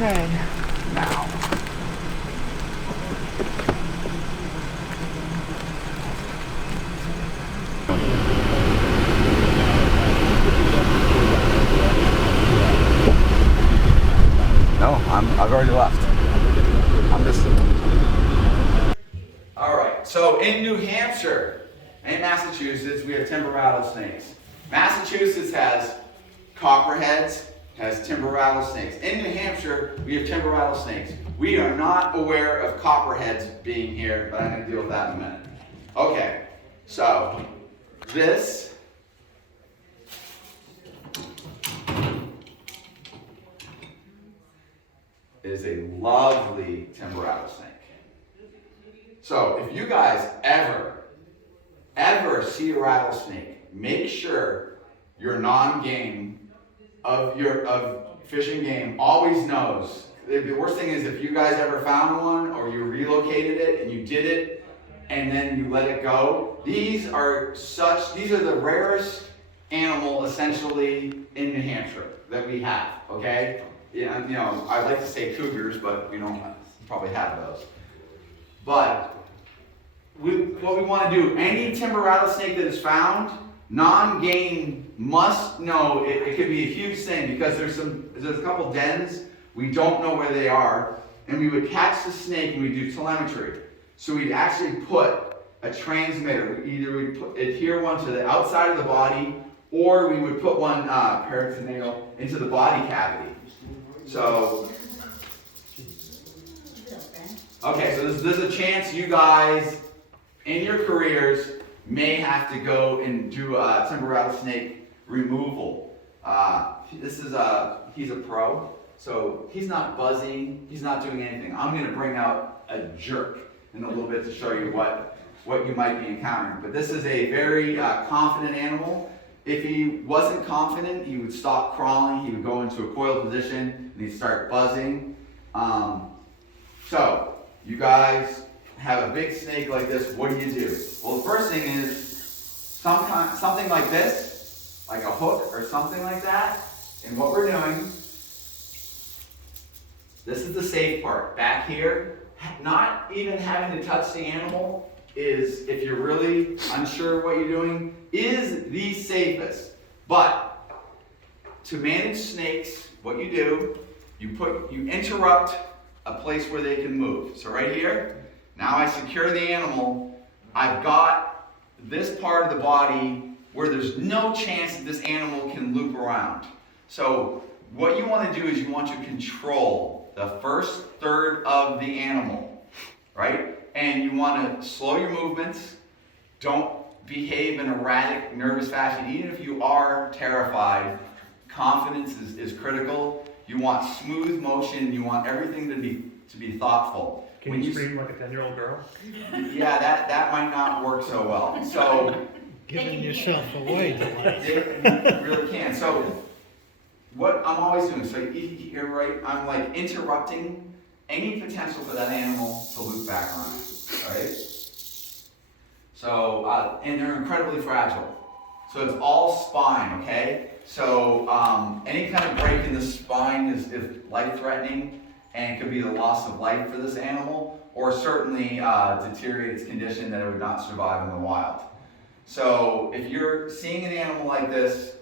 Okay. Now. No, I've already left. I'm just. All right. So in New Hampshire and Massachusetts, we have timber rattlesnakes. Massachusetts has copperheads, has timber rattlesnakes. In New Hampshire, we have timber rattlesnakes. We are not aware of copperheads being here, but I'm going to deal with that in a minute. Okay. So this is a lovely timber rattlesnake. So if you guys ever see a rattlesnake, make sure your non-game of fishing game always knows. The worst thing is if you guys ever found one or you relocated it and you did it and then you let it go. These are the rarest animal essentially in New Hampshire that we have, okay? Yeah, you know, I'd like to say cougars, but we don't probably have those. But what we want to do, any timber rattlesnake that is found, non-game must know. It could be a huge thing because there's a couple dens, we don't know where they are, and we would catch the snake and we do telemetry. So we'd actually put a transmitter. Either we'd adhere one to the outside of the body, or we would put one peritoneal into the body cavity. So, okay, so there's a chance you guys, in your careers, may have to go and do a timber rattlesnake removal. He's a pro, so he's not buzzing, he's not doing anything. I'm going to bring out a jerk in a little bit to show you what you might be encountering. But this is a very confident animal. If he wasn't confident, he would stop crawling, he would go into a coiled position, and he'd start buzzing. So, you guys have a big snake like this, what do you do? Well, the first thing is something like this, like a hook or something like that. And what we're doing, this is the safe part. Back here, not even having to touch the animal is, if you're really unsure what you're doing, is the safest. But to manage snakes, what you do, you interrupt a place where they can move. So right here, now I secure the animal. I've got this part of the body where there's no chance that this animal can loop around. So what you want to do is you want to control the first third of the animal, right? And you want to slow your movements. Don't behave in erratic, nervous fashion. Even if you are terrified, confidence is critical. You want smooth motion. You want everything to be thoughtful. Can you scream like a 10-year-old girl? Yeah, that might not work so well. So giving yourself away. you really can. So what I'm always doing, so you're right, I'm like interrupting any potential for that animal to loop back around. Right? So, and they're incredibly fragile. So it's all spine, okay? So any kind of break in the spine is life-threatening and could be the loss of life for this animal, or certainly deteriorate its condition that it would not survive in the wild. So if you're seeing an animal like this,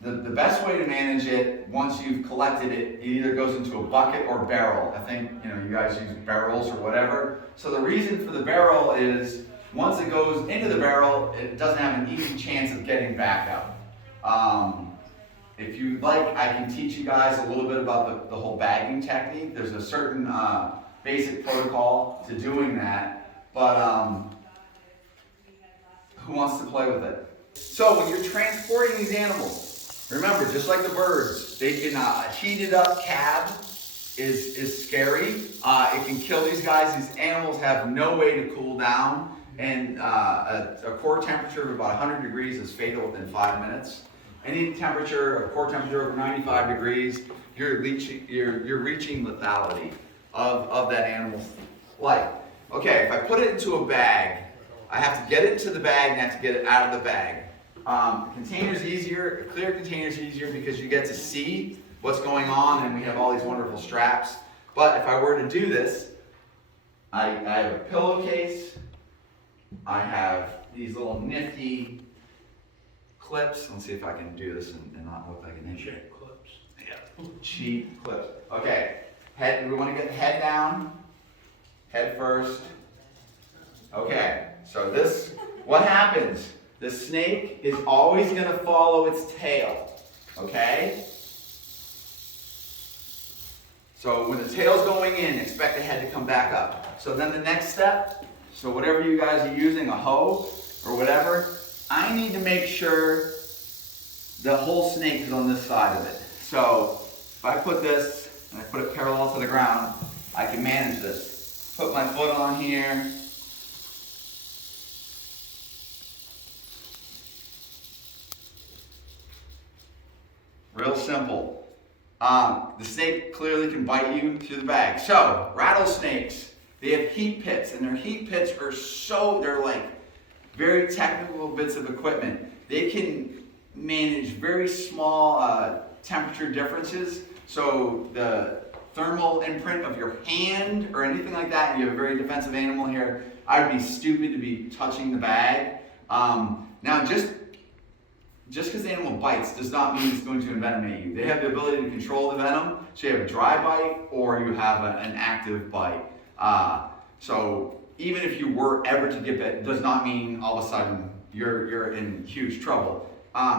the best way to manage it, once you've collected it, it either goes into a bucket or barrel. I think you guys use barrels or whatever. So the reason for the barrel is once it goes into the barrel, it doesn't have an easy chance of getting back out. If you'd like, I can teach you guys a little bit about the whole bagging technique. There's a certain basic protocol to doing that, but who wants to play with it? So when you're transporting these animals, remember, just like the birds, they can, a heated up cab is scary. It can kill these guys. These animals have no way to cool down, and a core temperature of about 100 degrees is fatal within 5 minutes. Any temperature, a core temperature over 95 degrees, you're reaching lethality of that animal's life. Okay, if I put it into a bag, I have to get it into the bag and I have to get it out of the bag. Container's easier, a clear container's easier because you get to see what's going on, and we have all these wonderful straps. But if I were to do this, I have a pillowcase, I have these little nifty clips. Let's see if I can do this and not look like an idiot. Cheap clips. Yeah, cheap clips. Okay, head. We want to get the head down, head first. Okay, so this, what happens? The snake is always going to follow its tail. Okay? So when the tail's going in, expect the head to come back up. So then the next step, so whatever you guys are using, a hoe or whatever, I need to make sure the whole snake is on this side of it. So if I put this and I put it parallel to the ground, I can manage this. Put my foot on here. Real simple. The snake clearly can bite you through the bag. So, rattlesnakes, they have heat pits, and their heat pits are they're like very technical bits of equipment. They can manage very small temperature differences. So the thermal imprint of your hand or anything like that, you have a very defensive animal here, I would be stupid to be touching the bag. Now just because the animal bites does not mean it's going to envenomate you. They have the ability to control the venom, so you have a dry bite or you have an active bite. So even if you were ever to get bit, does not mean all of a sudden you're in huge trouble.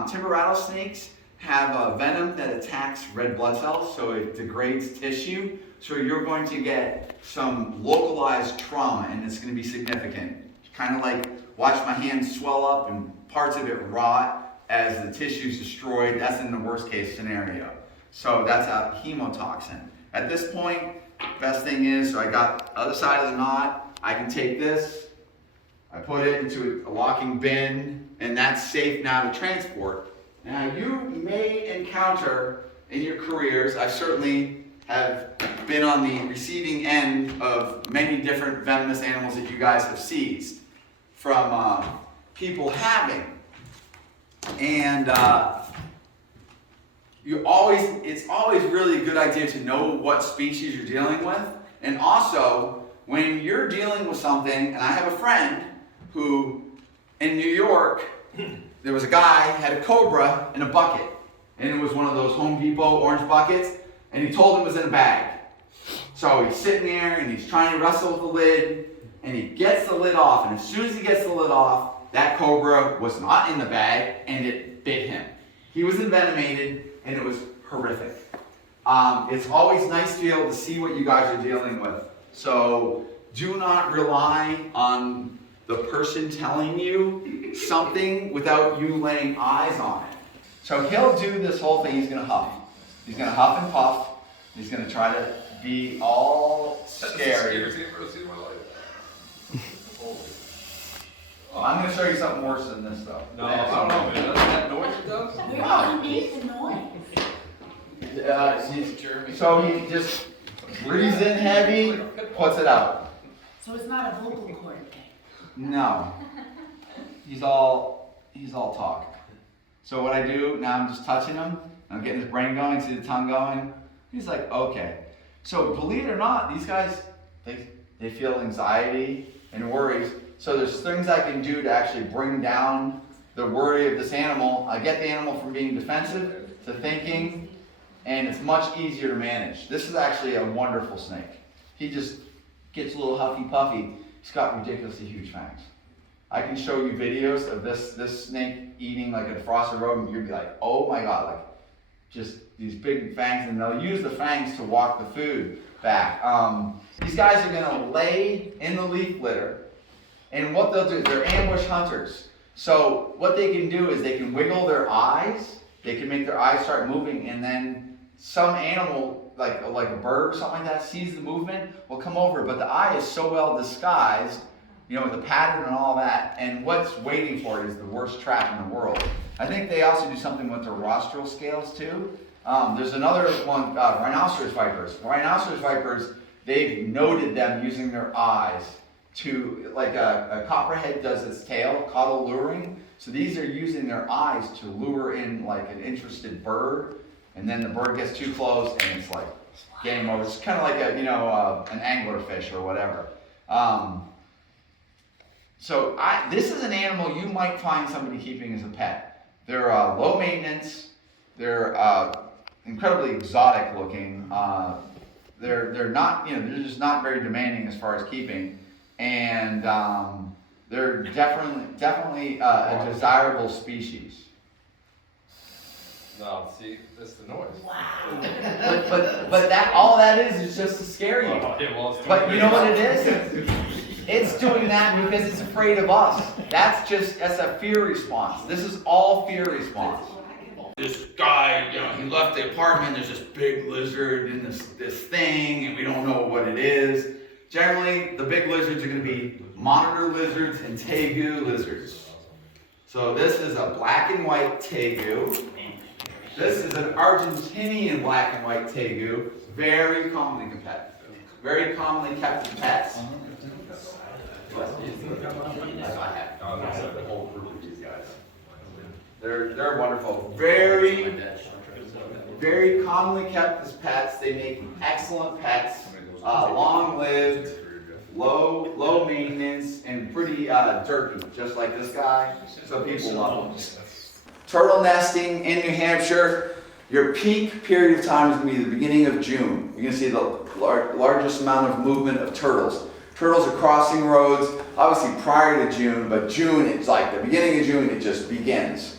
Timber rattlesnakes have a venom that attacks red blood cells, so it degrades tissue. So you're going to get some localized trauma, and it's going to be significant. Kind of like watch my hand swell up and parts of it rot as the tissue's destroyed. That's in the worst case scenario. So that's a hemotoxin. At this point, best thing is, so I got the other side of the knot, I can take this, I put it into a locking bin, and that's safe now to transport. Now you may encounter in your careers, I certainly have been on the receiving end of many different venomous animals that you guys have seized from people having. And it's always really a good idea to know what species you're dealing with. And also, when you're dealing with something, and I have a friend who, in New York, there was a guy had a cobra in a bucket. And it was one of those Home Depot orange buckets. And he told him it was in a bag. So he's sitting there and he's trying to wrestle with the lid. And he gets the lid off. And as soon as he gets the lid off, that cobra was not in the bag and it bit him. He was envenomated and it was horrific. It's always nice to be able to see what you guys are dealing with. So do not rely on the person telling you something without you laying eyes on it. So he'll do this whole thing. He's going to huff. He's going to huff and puff. He's going to try to be all scary. I'm going to show you something worse than this, though. No, I don't know, man. That's that noise it does? What makes the noise? So he just breathes in heavy, puts it out. So it's not a vocal cord thing. No. He's all talk. So what I do, now I'm just touching him. I'm getting his brain going, see the tongue going. He's like, okay. So believe it or not, these guys, they feel anxiety and worries. So there's things I can do to actually bring down the worry of this animal. I get the animal from being defensive to thinking, and it's much easier to manage. This is actually a wonderful snake. He just gets a little huffy puffy. He's got ridiculously huge fangs. I can show you videos of this snake eating like a frosted rodent. You'd be like, oh my God, like just these big fangs, and they'll use the fangs to walk the food back. These guys are gonna lay in the leaf litter, and what they'll do is they're ambush hunters. So what they can do is they can wiggle their eyes, they can make their eyes start moving, and then some animal, like a bird or something like that, sees the movement, will come over, but the eye is so well disguised, you know, with the pattern and all that, and what's waiting for it is the worst trap in the world. I think they also do something with their rostral scales too. There's another one, rhinoceros vipers. Rhinoceros vipers, they've noted them using their eyes to, like a copperhead does its tail, caudal luring. So these are using their eyes to lure in like an interested bird. And then the bird gets too close and it's like game over. It's kind of like a, an anglerfish or whatever. So this is an animal you might find somebody keeping as a pet. They're low maintenance. They're incredibly exotic looking. They're not, they're just not very demanding as far as keeping, and they're definitely a desirable species. No, see, that's the noise. Wow. But that all that is just to scare you. But you know what it is? It's doing that because it's afraid of us. That's a fear response. This is all fear response. This guy, he left the apartment, there's this big lizard in this thing, and we don't know what it is. Generally, the big lizards are going to be monitor lizards and tegu lizards. So this is a black and white tegu. This is an Argentinian black and white tegu, very commonly kept. Very commonly kept in pets. They're wonderful. Very, very commonly kept as pets. They make excellent pets. Long-lived, low maintenance, and pretty dirty, just like this guy. So people love them. Turtle nesting in New Hampshire. Your peak period of time is going to be the beginning of June. You're going to see the largest amount of movement of turtles. Turtles are crossing roads, obviously prior to June, but June, it's like the beginning of June, it just begins.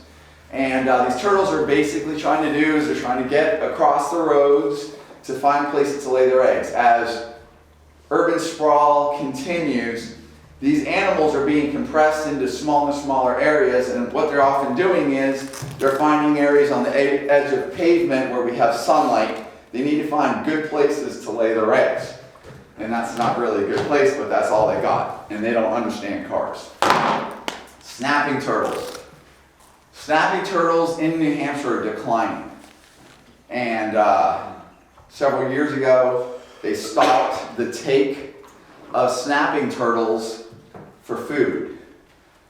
And these turtles are basically trying to do is they're trying to get across the roads to find places to lay their eggs. As urban sprawl continues, these animals are being compressed into smaller and smaller areas, and what they're often doing is they're finding areas on the edge of pavement where we have sunlight. They need to find good places to lay their eggs. And that's not really a good place, but that's all they got. And they don't understand cars. Snapping turtles. Snapping turtles in New Hampshire are declining. And several years ago, they stopped the take of snapping turtles for food.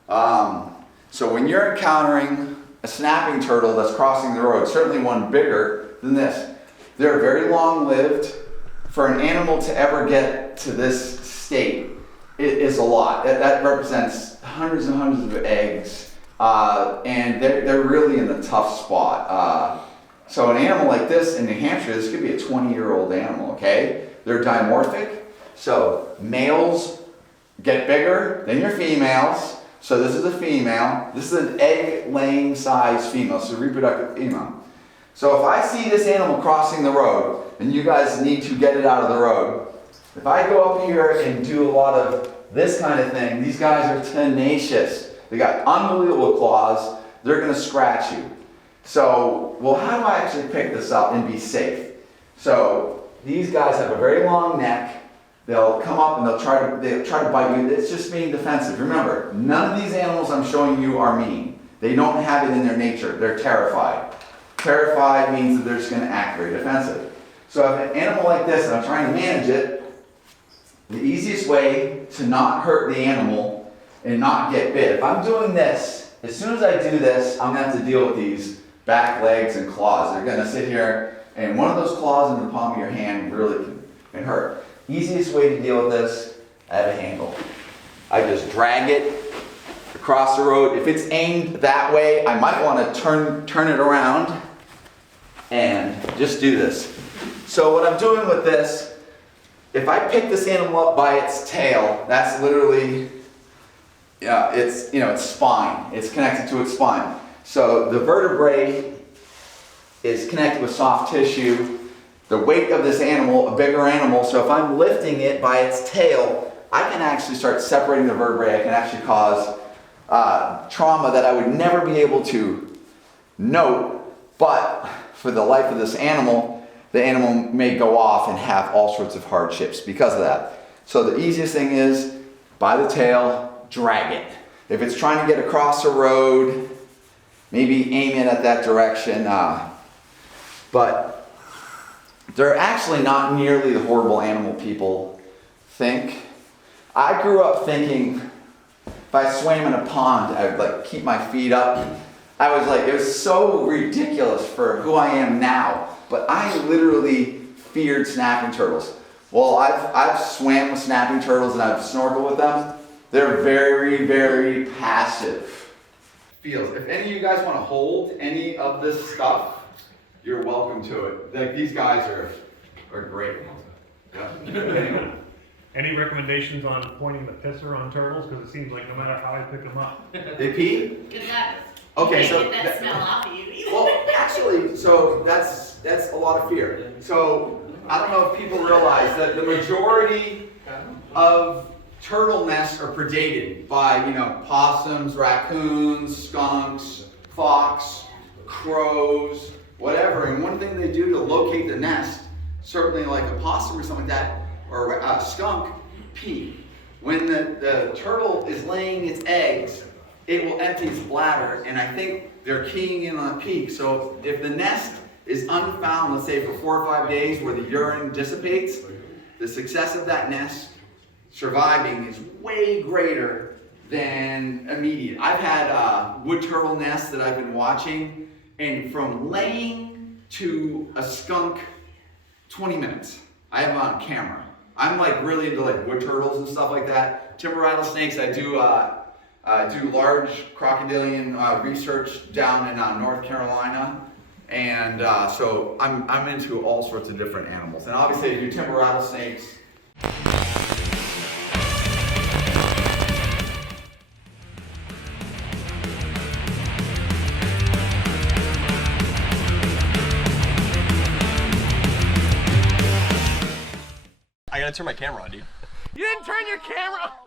So when you're encountering a snapping turtle that's crossing the road, certainly one bigger than this, they're very long-lived. For an animal to ever get to this state, it is a lot. That represents hundreds and hundreds of eggs, and they're really in a tough spot. So an animal like this in New Hampshire, this could be a 20-year-old animal, okay? They're dimorphic, so males get bigger than your females. So this is a female. This is an egg-laying size female, so reproductive female. So if I see this animal crossing the road, and you guys need to get it out of the road, if I go up here and do a lot of this kind of thing, these guys are tenacious. They got unbelievable claws. They're going to scratch you. So, well, how do I actually pick this up and be safe? So these guys have a very long neck. They'll come up and they'll try to bite you. It's just being defensive. Remember, none of these animals I'm showing you are mean. They don't have it in their nature. They're terrified. Terrified means that they're just going to act very defensive. So if an animal like this, and I'm trying to manage it, the easiest way to not hurt the animal and not get bit, if I'm doing this, as soon as I do this, I'm going to have to deal with these back legs and claws. They're going to sit here, and one of those claws in the palm of your hand really can hurt. Easiest way to deal with this, I have a handle. I just drag it across the road. If it's aimed that way, I might want to turn it around and just do this. So what I'm doing with this, if I pick this animal up by its tail, that's literally, its spine. It's connected to its spine. So the vertebrae is connected with soft tissue. The weight of this animal, a bigger animal, so if I'm lifting it by its tail, I can actually start separating the vertebrae. I can actually cause trauma that I would never be able to note, but for the life of this animal, the animal may go off and have all sorts of hardships because of that. So the easiest thing is, by the tail, drag it. If it's trying to get across a road, maybe aim it at that direction. But they're actually not nearly the horrible animal people think. I grew up thinking if I swam in a pond, I would keep my feet up. I was like, it was so ridiculous for who I am now, but I literally feared snapping turtles. Well, I've swam with snapping turtles and I've snorkeled with them. They're very, very passive. Feels. If any of you guys want to hold any of this stuff, you're welcome to it. Like, these guys are great. Yeah. Anyway. Any recommendations on pointing the pisser on turtles? Because it seems like no matter how I pick them up. They pee? Good luck. Okay, You so can't get that smell off of you. well, actually, so that's a lot of fear. So I don't know if people realize that the majority of turtle nests are predated by, possums, raccoons, skunks, fox, crows, whatever. And one thing they do to locate the nest, certainly like a possum or something like that, or a skunk, pee. When the turtle is laying its eggs, it will empty its bladder, and I think they're keying in on a pee. So if the nest is unfound, let's say for 4 or 5 days, where the urine dissipates, the success of that nest surviving is way greater than immediate. I've had wood turtle nests that I've been watching, and from laying to a skunk, 20 minutes. I have them on camera. I'm like really into like wood turtles and stuff like that. Timber rattlesnakes, I do large crocodilian research down in North Carolina. And so I'm into all sorts of different animals. And obviously I do timber rattlesnakes. I gotta turn my camera on, dude. You didn't turn your camera on!